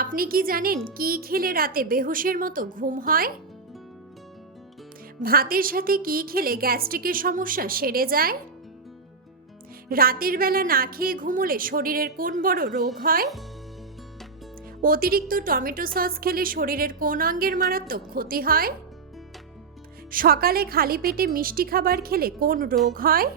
আপনি কি জানেন কি খেলে রাতে বেহুশের মতো ঘুম হয়? ভাতের সাথে কি খেলে গ্যাস্ট্রিকের সমস্যা সেরে যায়? রাতের বেলা না খেয়ে ঘুমোলে শরীরের কোন বড় রোগ হয়? অতিরিক্ত টমেটো সস খেলে শরীরের কোন অঙ্গের মারাত্মক ক্ষতি হয়? সকালে খালি পেটে মিষ্টি খাবার খেলে কোন রোগ হয়?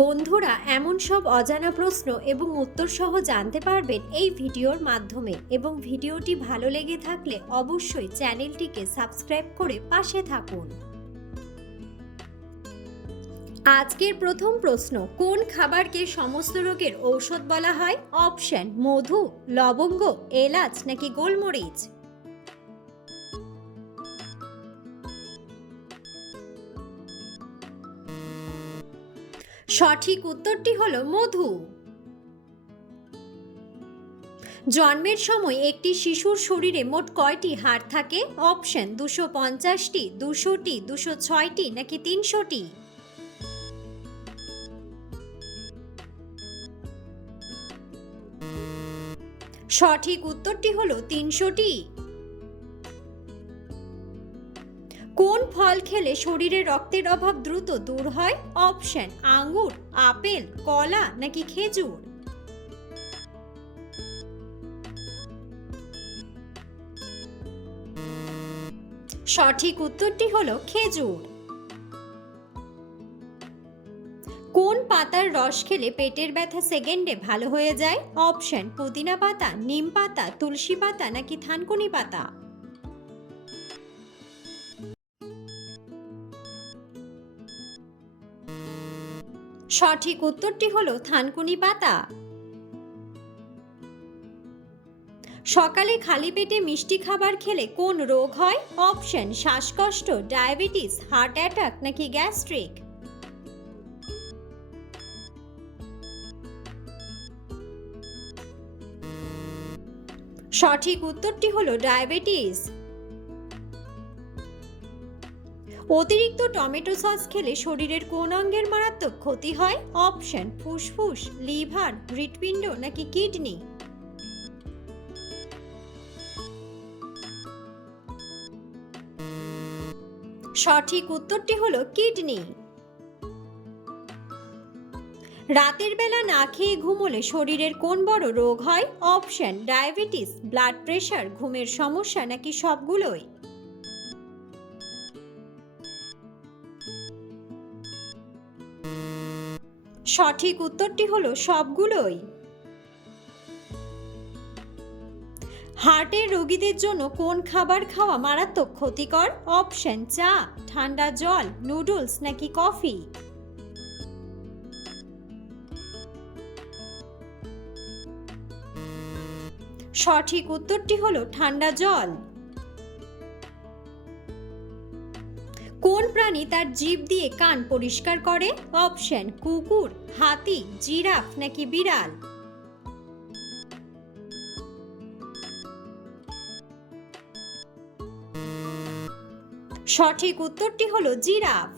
বন্ধুরা, এমন সব অজানা প্রশ্ন এবং উত্তর সহ জানতে পারবেন এই ভিডিওর মাধ্যমে, এবং ভিডিওটি ভালো লেগে থাকলে অবশ্যই চ্যানেলটিকে সাবস্ক্রাইব করে পাশে থাকুন। আজকের প্রথম প্রশ্ন, কোন খাবারকে সমস্ত রোগের ঔষধ বলা হয়? অপশন: মধু, লবঙ্গ, এলাচ নাকি গোলমরিচ। সঠিক উত্তরটি হলো মধু। জন্মের সময় একটি শিশুর শরীরে মোট কয়টি হাড় থাকে? অপশন: 250টি, 200টি, 206টি নাকি 300টি। সঠিক উত্তরটি হলো 300টি। কোন ফল খেলে শরীরে রক্তের অভাব দ্রুত দূর হয়? অপশন: আঙ্গুর, আপেল, কলা নাকি খেজুর। সঠিক উত্তরটি হলো খেজুর। কোন পাতার রস খেলে পেটের ব্যথা সেকেন্ডে ভালো হয়ে যায়? অপশন: পুদিনা পাতা, নিম পাতা, তুলসী পাতা নাকি থানকুনি পাতা। সঠিক উত্তরটি হলো থানকুনি পাতা। সকালে খালি পেটে মিষ্টি খাবার খেলে কোন রোগ হয়? অপশন: শ্বাসকষ্ট, ডায়াবেটিস, হার্ট অ্যাটাক নাকি গ্যাস্ট্রিক। সঠিক উত্তরটি হলো ডায়াবেটিস। অতিরিক্ত টমেটো সস খেলে শরীরের কোন অঙ্গের মারাত্মক ক্ষতি হয়? অপশন: ফুসফুস, লিভার, হৃৎপিণ্ড নাকি কিডনি। সঠিক উত্তরটি হলো কিডনি। রাতের বেলা না খেয়ে ঘুমোলে শরীরের কোন বড় রোগ হয়? অপশন: ডায়াবেটিস, ব্লাড প্রেশার, ঘুমের সমস্যা নাকি সবগুলোই। সঠিক উত্তরটি হলো সবগুলোই। হার্টের রোগীদের জন্য কোন খাবার খাওয়া মারাত্মক ক্ষতিকর? অপশন: চা, ঠান্ডা জল, নুডলস নাকি কফি। সঠিক উত্তরটি হলো ঠান্ডা জল। কোন প্রাণী তার জিভ দিয়ে কান পরিষ্কার করে? অপশন: কুকুর, হাতি, জিরাফ নাকি বিড়াল। সঠিক উত্তরটি হলো জিরাফ।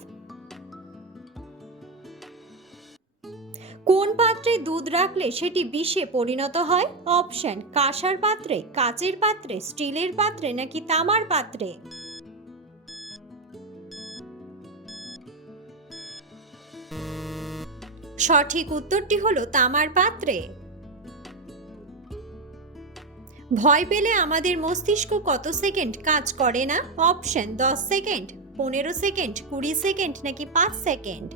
কোন পাত্রে দুধ রাখলে সেটি বিষে পরিণত হয়? অপশন: কাঁসার পাত্রে, কাচের পাত্রে, স্টিলের পাত্রে নাকি তামার পাত্রে। সঠিক উত্তরটি হলো তামার পাত্রে। ভয় পেলে আমাদের মস্তিষ্ক কত সেকেন্ড কাজ করে না? অপশন: 10 সেকেন্ড, 15 সেকেন্ড, 20 সেকেন্ড নাকি 5 সেকেন্ড।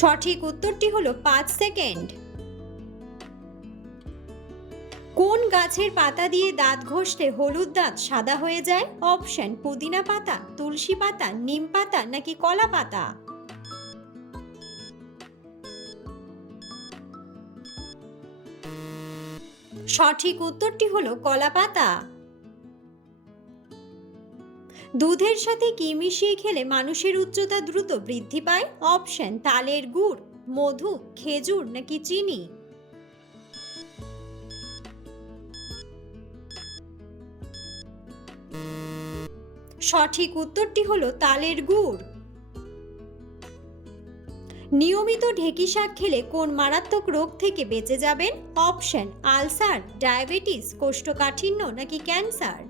সঠিক উত্তরটি হলো 5 সেকেন্ড। কোন গাছের পাতা দিয়ে দাঁত ঘষলে হলুদ দাঁত সাদা হয়ে যায়? অপশন: পুদিনা পাতা, তুলসী পাতা, নিম পাতা নাকি কলা পাতা। সঠিক উত্তরটি হলো কলা পাতা। দুধের সাথে কি মিশিয়ে খেলে মানুষের উচ্চতা দ্রুত বৃদ্ধি পায়? অপশন: তালের গুড়, মধু, খেজুর নাকি চিনি। সঠিক উত্তরটি হলো তালের গুড়। নিয়মিত ঢেঁকি শাক খেলে কোন মারাত্মক রোগ থেকে বেঁচে যাবেন? অপশন: আলসার, ডায়াবেটিস, কোষ্ঠকাঠিন্য নাকি ক্যান্সার।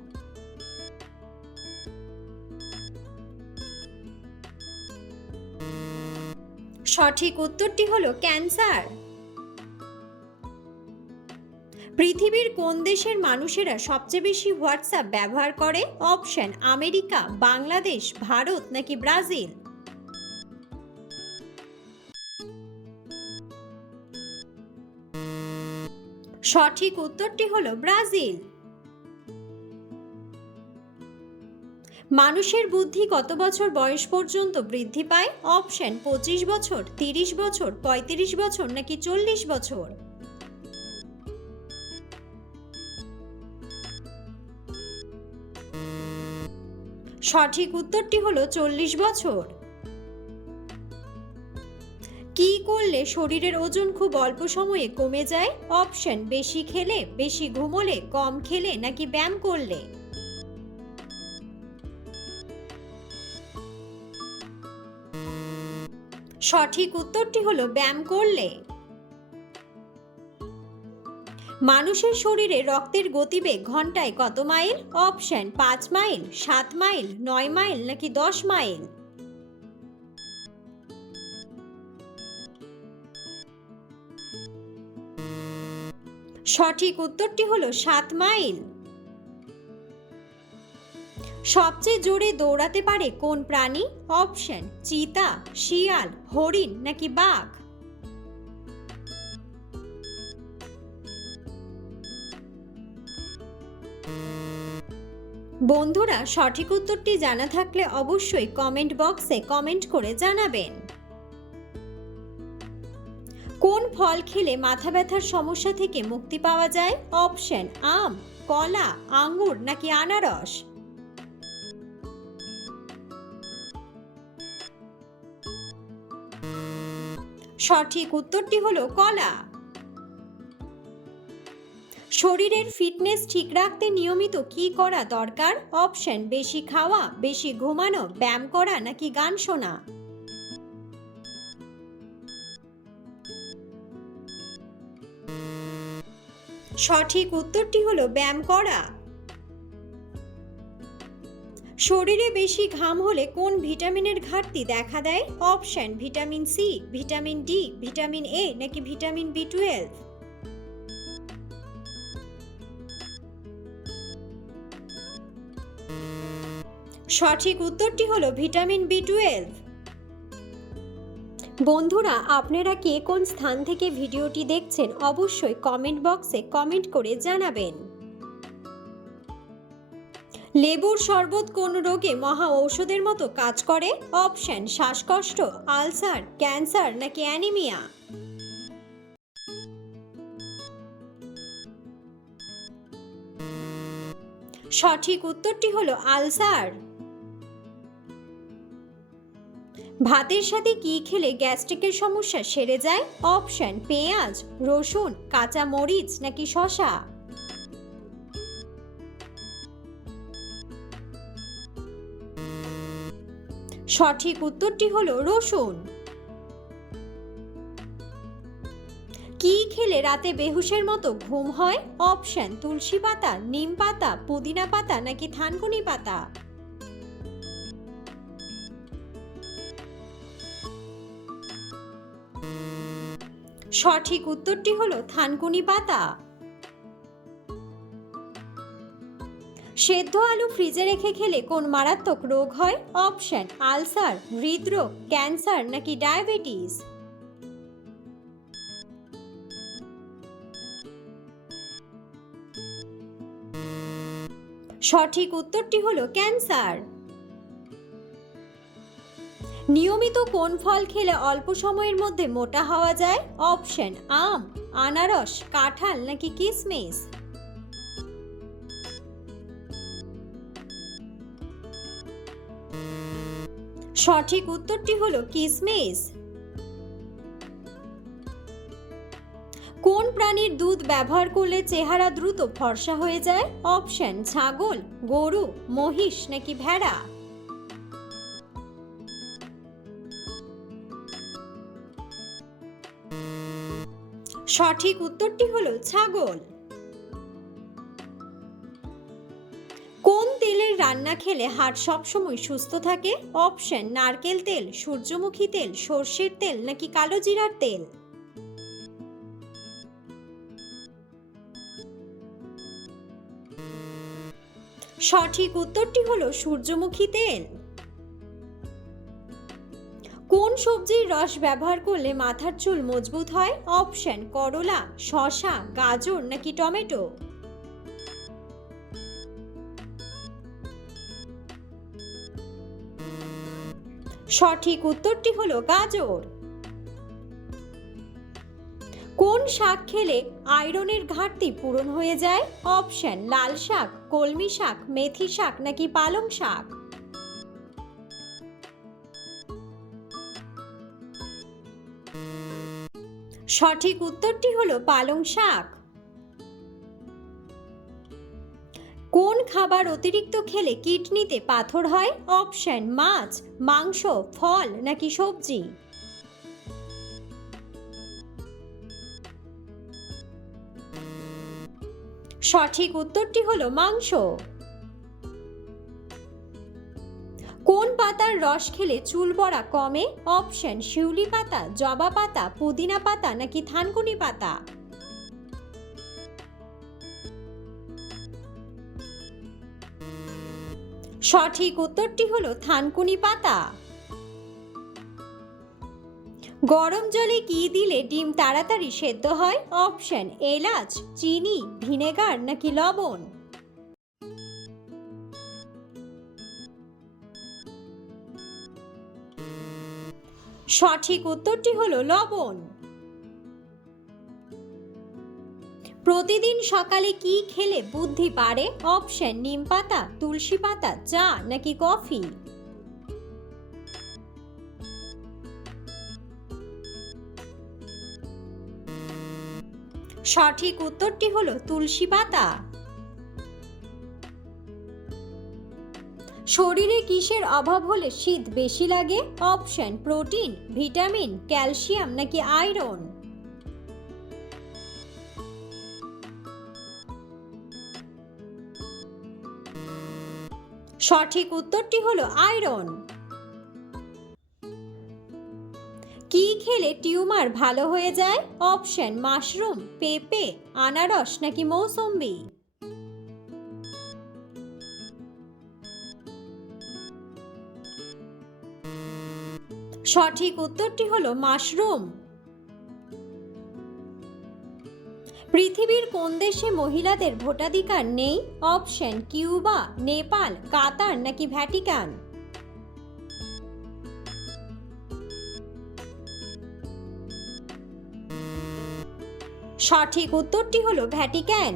সঠিক উত্তরটি হলো ক্যান্সার। পৃথিবীর কোন দেশের মানুষেরা সবচেয়ে বেশি হোয়াটসঅ্যাপ ব্যবহার করে? অপশন: আমেরিকা, বাংলাদেশ, ভারত নাকি ব্রাজিল। সঠিক উত্তরটি হলো ব্রাজিল। মানুষের বুদ্ধি কত বছর বয়স পর্যন্ত বৃদ্ধি পায়? অপশন: 25 বছর, 30 বছর, 35 বছর নাকি 40 বছর। সঠিক উত্তরটি হলো 40 বছর। কি করলে শরীরের ওজন খুব অল্প সময়ে কমে যায়? অপশন: বেশি খেলে, বেশি ঘুমোলে, কম খেলে নাকি ব্যায়াম করলে। সঠিক উত্তরটি হলো ব্যায়াম করলে। মানুষের শরীরে রক্তের গতিবেগ ঘন্টায় কত mile? Option: 5 mile, 7 mile, 9 mile নাকি 10 মাইল। সঠিক উত্তরটি হলো 7 মাইল। সবচেয়ে জোরে দৌড়াতে পারে কোন প্রাণী? অপশন: চিতা, শিয়াল, হরিণ নাকি বাঘ। বন্ধুরা, সঠিক উত্তরটি জানা থাকলে অবশ্যই কমেন্ট বক্সে কমেন্ট করে জানাবেন। কোন ফল খেলে মাথা ব্যথার সমস্যা থেকে মুক্তি পাওয়া যায়? অপশন: আম, কলা, আঙ্গুর নাকি আনারস। সঠিক উত্তরটি হলো কলা। শরীরের ফিটনেস ঠিক রাখতে নিয়মিত কি করা দরকার? অপশন: বেশি খাওয়া, বেশি ঘুমানো, ব্যায়াম করা নাকি গান শোনা। সঠিক উত্তরটি হলো ব্যায়াম করা। শরীরে বেশি ঘাম হলে কোন ভিটামিনের ঘাটতি দেখা দেয়? Option: vitamin C, vitamin D, vitamin A নাকি ভিটামিন বি12। সঠিক উত্তরটি হলো ভিটামিন বি12। বন্ধুরা, আপনারা কে কোন স্থান থেকে ভিডিওটি দেখছেন অবশ্যই কমেন্ট বক্সে কমেন্ট করে জানাবেন। লেবুর শরবত কোন রোগে মহা ঔষধের মতো কাজ করে? অপশন: শ্বাসকষ্ট, আলসার, ক্যান্সার নাকি অ্যানিমিয়া। সঠিক উত্তরটি হলো আলসার। ভাতের সাথে কি খেলে গ্যাস্ট্রিকের সমস্যা সেরে যায়? অপশন: পেঁয়াজ, রসুন, কাঁচা মরিচ নাকি শসা। সঠিক উত্তরটি হলো রসুন। কি খেলে রাতে বেহুশের মতো ঘুম হয়? অপশন: তুলসী পাতা, নিম পাতা, পুদিনা পাতা নাকি থানকুনি পাতা। সঠিক উত্তরটি হলো থানকুনি পাতা। সেদ্ধ আলু ফ্রিজে রেখে খেলে কোন মারাত্মক রোগ হয়? অপশন: আলসার, হৃদরোগ, ক্যান্সার নাকি ডায়াবেটিস। সঠিক উত্তরটি হলো ক্যান্সার। নিয়মিত কোন ফল খেলে অল্প সময়ের মধ্যে মোটা হওয়া যায়? অপশন: আম, আনারস, কাঁঠাল নাকি কিশমিশ। সঠিক উত্তরটি হলো কিশমিশ। কোন প্রাণীর দুধ ব্যবহার করলে চেহারা দ্রুত ফর্সা হয়ে যায়? অপশন: ছাগল, গরু, মহিষ নাকি ভেড়া। সঠিক উত্তরটি হলো ছাগল। কোন তেলের রান্না খেলে হাড় সবসময় সুস্থ থাকে? অপশন: নারকেল তেল, সূর্যমুখী তেল, সর্ষের তেল নাকি কালো জিরার তেল। সঠিক উত্তরটি হলো সূর্যমুখী তেল। কোন সবজির রস ব্যবহার করলে মাথার চুল মজবুত হয়? অপশন: করলা, শসা, গাজর নাকি টমেটো। সঠিক উত্তরটি হলো গাজর। কোন শাক খেলে আয়রনের ঘাটতি পূরণ হয়ে যায়? অপশন: লাল শাক, কলমি শাক, মেথি শাক নাকি পালং শাক। সঠিক উত্তরটি হলো পালং শাক। কোন খাবার অতিরিক্ত খেলে কিডনিতে পাথর হয়? অপশন: মাছ, মাংস, ফল নাকি সবজি। সঠিক উত্তরটি হলো মাংস। কোন পাতার রস খেলে চুল পড়া কমে? অপশন: শিউলি পাতা, জবা পাতা, পুদিনা পাতা নাকি থানকুনি পাতা। সঠিক উত্তরটি হলো থানকুনি পাতা। গরম জলে কি দিলে ডিম তাড়াতাড়ি সেদ্ধ হয়? অপশন: এলাচ, চিনি, ভিনেগার নাকি লবণ। সঠিক উত্তরটি হলো লবণ। প্রতিদিন সকালে কি খেলে বুদ্ধি বাড়ে? অপশন: নিম পাতা, তুলসী পাতা, চা নাকি কফি। সঠিক উত্তরটি হলো তুলসী পাতা। শরীরে কিসের অভাব হলে শীত বেশি লাগে? অপশন: প্রোটিন, ভিটামিন, ক্যালসিয়াম নাকি আয়রন। সঠিক উত্তরটি হলো আয়রন। কি খেলে টিউমার ভালো হয়ে যায়? অপশন: মাশরুম, পেঁপে, আনারস নাকি মৌসম্বি। সঠিক উত্তরটি হলো মাশরুম। পৃথিবীর কোন দেশে মহিলাদের ভোটাধিকার নেই? অপশন: কিউবা, নেপাল, কাতার নাকি ভ্যাটিকান। সঠিক উত্তরটি হলো ভ্যাটিকান।